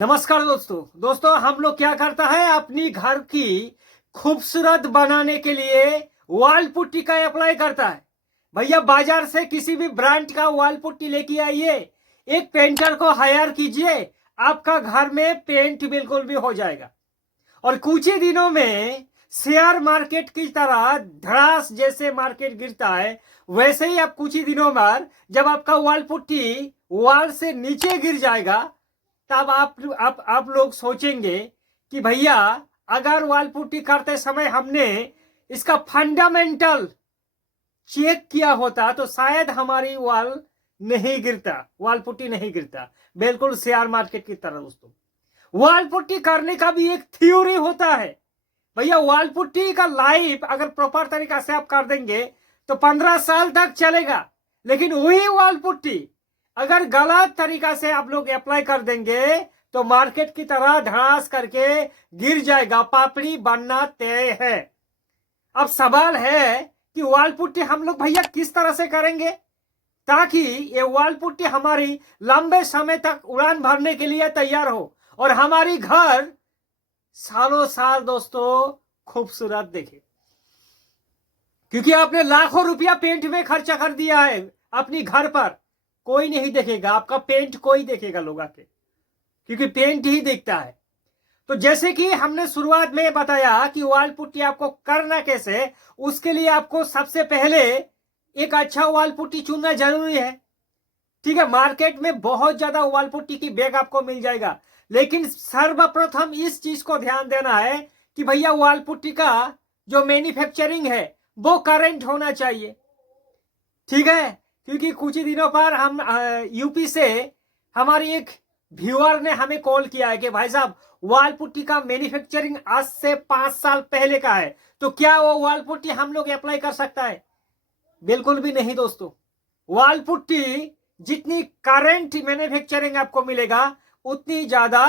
नमस्कार दोस्तों हम लोग क्या करता है अपनी घर की खूबसूरत बनाने के लिए वॉल पुट्टी का अप्लाई करता है। भैया बाजार से किसी भी ब्रांड का वॉल पुट्टी लेके आइए, एक पेंटर को हायर कीजिए, आपका घर में पेंट बिल्कुल भी हो जाएगा। और कुछ ही दिनों में शेयर मार्केट की तरह धड़ास जैसे मार्केट गिरता है, वैसे ही अब कुछ ही दिनों बाद जब आपका वॉल पुट्टी वॉल से नीचे गिर जाएगा, तब आप लोग सोचेंगे कि भैया अगर वॉल पुट्टी करते समय हमने इसका फंडामेंटल चेक किया होता तो शायद हमारी वॉल नहीं गिरता, वॉल पुट्टी नहीं गिरता। बिल्कुल शेयर मार्केट की तरह दोस्तों, वॉल पुट्टी करने का भी एक थ्योरी होता है। भैया वॉल पुट्टी का लाइफ अगर प्रॉपर तरीका से आप कर देंगे तो 15 साल तक चलेगा, लेकिन वही वॉल पुट्टी अगर गलत तरीका से आप लोग अप्लाई कर देंगे तो मार्केट की तरह धड़ास करके गिर जाएगा, पापड़ी बनना तय है। अब सवाल है कि वॉल पुट्टी हम लोग भैया किस तरह से करेंगे ताकि ये वॉल पुट्टी हमारी लंबे समय तक उड़ान भरने के लिए तैयार हो और हमारी घर सालों साल दोस्तों खूबसूरत दिखे। क्योंकि आपने लाखों रुपया पेंट में खर्चा कर दिया है अपनी घर पर, कोई नहीं देखेगा आपका पेंट, कोई देखेगा लोग आके, क्योंकि पेंट ही दिखता है। तो जैसे कि हमने शुरुआत में बताया कि वॉल पुट्टी आपको करना कैसे, उसके लिए आपको सबसे पहले एक अच्छा वॉल पुट्टी चुनना जरूरी है। ठीक है, मार्केट में बहुत ज्यादा वॉल पुट्टी की बैग आपको मिल जाएगा, लेकिन सर्वप्रथम इस चीज को ध्यान देना है कि भैया वॉल पुट्टी का जो मैन्युफैक्चरिंग है वो करेंट होना चाहिए। ठीक है, क्योंकि कुछ ही दिनों पर हम यूपी से हमारी एक व्यूअर ने हमें कॉल किया है कि भाई साहब वॉल पुट्टी का मैन्युफैक्चरिंग आज से 5 साल पहले का है, तो क्या वो वॉल पुट्टी हम लोग अप्लाई कर सकता है? बिल्कुल भी नहीं दोस्तों। वॉल पुट्टी जितनी करंट मैन्युफैक्चरिंग आपको मिलेगा उतनी ज्यादा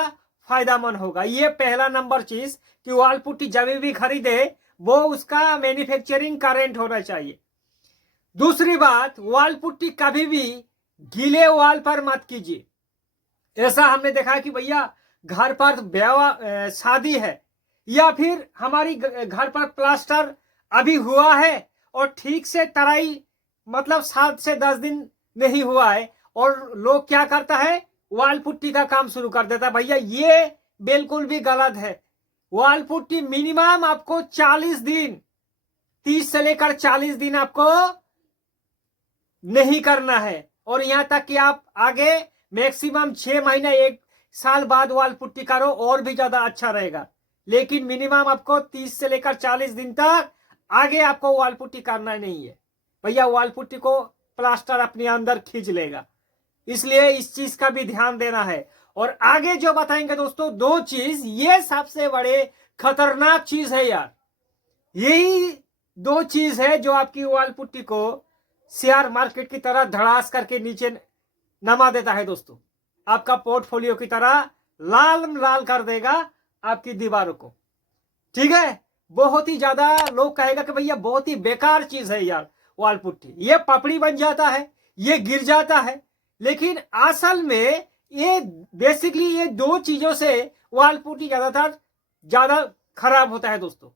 फायदामंद होगा। ये पहला नंबर चीज कि वॉल पुट्टी जब भी खरीदे वो उसका मैन्युफैक्चरिंग करंट होना चाहिए। दूसरी बात, वॉल पुट्टी कभी भी गीले वॉल पर मत कीजिए। ऐसा हमने देखा कि भैया घर पर ब्याह शादी है या फिर हमारी घर पर प्लास्टर अभी हुआ है और ठीक से तराई मतलब 7 से 10 दिन नहीं हुआ है और लोग क्या करता है वॉल पुट्टी का काम शुरू कर देता है। भैया ये बिल्कुल भी गलत है। वॉल पुट्टी मिनिमम आपको 40 दिन, 30 से लेकर 40 दिन आपको नहीं करना है, और यहां तक कि आप आगे मैक्सिमम 6 महीने 1 साल बाद वॉल पुट्टी करो और भी ज्यादा अच्छा रहेगा। लेकिन मिनिमम आपको 30 से लेकर 40 दिन तक आगे आपको वॉल पुट्टी करना नहीं है। भैया वॉल पुट्टी को प्लास्टर अपने अंदर खींच लेगा, इसलिए इस चीज का भी ध्यान देना है। और आगे जो बताएंगे दोस्तों 2 चीज, ये सबसे बड़े खतरनाक चीज है यार। यही 2 चीज है जो आपकी वॉल पुट्टी को शेयर मार्केट की तरह धड़ास करके नीचे नमा देता है दोस्तों। आपका पोर्टफोलियो की तरह लाल लाल कर देगा आपकी दीवारों को। ठीक है, बहुत ही ज्यादा लोग कहेगा कि भैया बहुत ही बेकार चीज है यार वॉल पुट्टी, ये पपड़ी बन जाता है, ये गिर जाता है। लेकिन असल में ये बेसिकली ये 2 चीजों से वॉल पुट्टी ज्यादातर ज्यादा खराब होता है दोस्तों।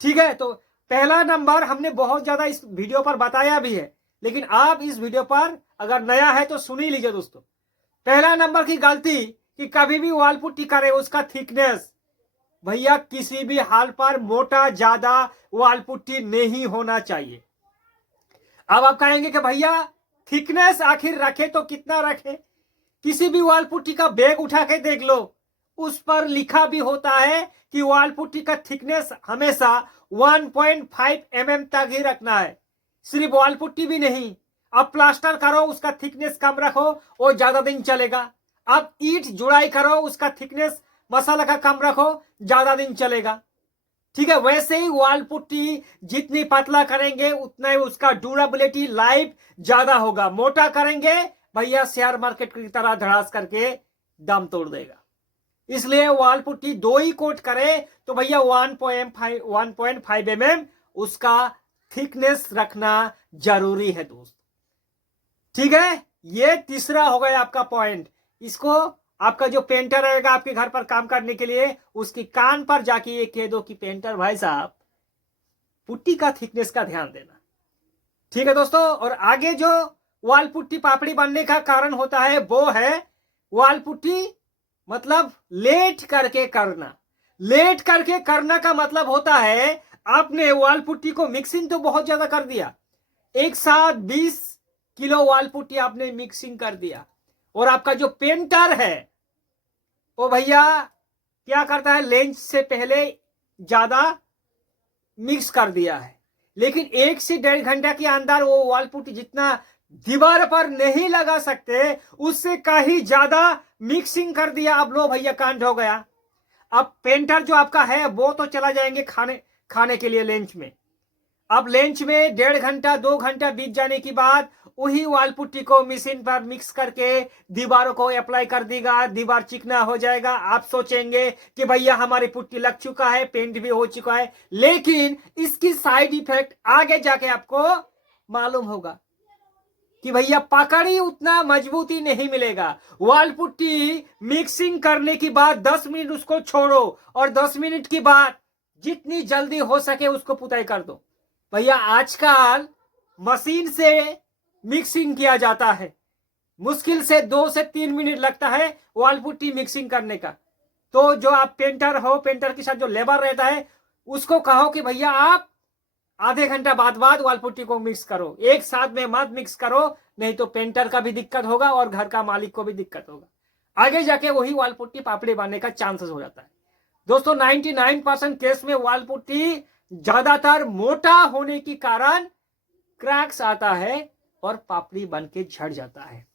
ठीक है, तो पहला नंबर हमने बहुत ज्यादा इस वीडियो पर बताया भी है, लेकिन आप इस वीडियो पर अगर नया है तो सुन ही लीजिए दोस्तों। पहला नंबर की गलती कि कभी भी वॉल पुट्टी करे उसका थिकनेस, भैया किसी भी हाल पर मोटा ज्यादा वॉल पुट्टी नहीं होना चाहिए। अब आप कहेंगे कि भैया थिकनेस आखिर रखे तो कितना रखे? किसी भी वॉल पुट्टी का बैग उठा के देख लो, उस पर लिखा भी होता है कि वॉल पुट्टी का थिकनेस हमेशा 1.5 mm तक ही रखना है। सिर्फ वॉल पुट्टी भी नहीं, अब प्लास्टर करो उसका थिकनेस कम रखो वो ज्यादा दिन चलेगा। अब ईंट जुड़ाई करो उसका थिकनेस मसाला का कम रखो ज्यादा दिन चलेगा। ठीक है, वैसे ही वॉल पुट्टी जितनी पतला करेंगे उतना ही उसका ड्यूरेबिलिटी लाइफ ज्यादा होगा। मोटा करेंगे भैया शेयर मार्केट की तरह धड़ास करके दम तोड़ देगा। इसलिए वॉल पुट्टी 2 ही कोट करे तो भैया 1.5 mm उसका थिकनेस रखना जरूरी है दोस्त। ठीक है, ये तीसरा हो गया आपका पॉइंट, इसको आपका जो पेंटर रहेगा आपके घर पर काम करने के लिए, उसकी कान पर जाके ये कह दो कि पेंटर भाई साहब पुट्टी का थिकनेस का ध्यान देना। ठीक है दोस्तों। और आगे जो वाल पुट्टी पापड़ी बनने का कारण होता है वो है वाल पुट्टी मतलब लेट करके करना। लेट करके करना का मतलब होता है आपने वाल पुट्टी को मिक्सिंग तो बहुत ज्यादा कर दिया, एक साथ 20 किलो वाल पुट्टी आपने मिक्सिंग कर दिया, और आपका जो पेंटर है वो भैया क्या करता है, लेंच से पहले ज्यादा मिक्स कर दिया है, लेकिन 1 से 1.5 घंटा के अंदर वो वाल पुट्टी जितना दीवार पर नहीं लगा सकते उससे कहीं ज्यादा मिक्सिंग कर दिया। अब लो भैया कांड हो गया। अब पेंटर जो आपका है वो तो चला जाएंगे खाने के लिए लंच में। अब लंच में 1.5 घंटा 2 घंटा बीत जाने के बाद वही वाल पुट्टी को मशीन पर मिक्स करके दीवारों को अप्लाई कर देगा, दीवार चिकना हो जाएगा। आप सोचेंगे कि भैया हमारी पुट्टी लग चुका है, पेंट भी हो चुका है, लेकिन इसकी साइड इफेक्ट आगे जाके आपको मालूम होगा कि भैया पकड़ी उतना मजबूती नहीं मिलेगा। वाल पुट्टी मिक्सिंग करने के बाद 10 मिनट उसको छोड़ो और 10 मिनट के बाद जितनी जल्दी हो सके उसको पुताई कर दो। भैया आजकल मशीन से मिक्सिंग किया जाता है, मुश्किल से 2 से 3 मिनट लगता है वाल पुट्टी मिक्सिंग करने का। तो जो आप पेंटर हो, पेंटर के साथ जो लेबर रहता है उसको कहो कि भैया आप आधे घंटा बाद वाल पुट्टी को मिक्स करो, एक साथ में मत मिक्स करो, नहीं तो पेंटर का भी दिक्कत होगा और घर का मालिक को भी दिक्कत होगा। आगे जाके वही वाल पुट्टी पापड़ी बनने का चांसेस हो जाता है। दोस्तों 99% केस में वाल पुट्टी ज्यादातर मोटा होने के कारण क्रैक्स आता है और पापड़ी बन के झड़ जाता है।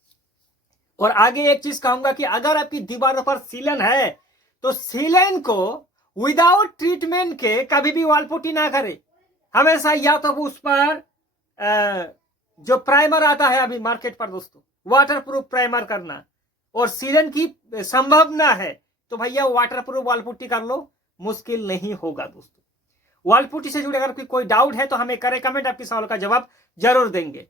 और आगे एक चीज कहूंगा कि अगर आपकी दीवारों पर सीलन है तो सीलन को विदाउट ट्रीटमेंट के कभी भी वाल पुट्टी ना करे। हमेशा या तो उस पर जो प्राइमर आता है अभी मार्केट पर दोस्तों, वाटर प्रूफ प्राइमर करना, और सीलन की संभावना है तो भैया वाटर प्रूफ वाल पुट्टी कर लो, मुश्किल नहीं होगा दोस्तों। वाल पुट्टी से जुड़े अगर कोई डाउट है तो हमें करें कमेंट, आपके सवाल का जवाब जरूर देंगे।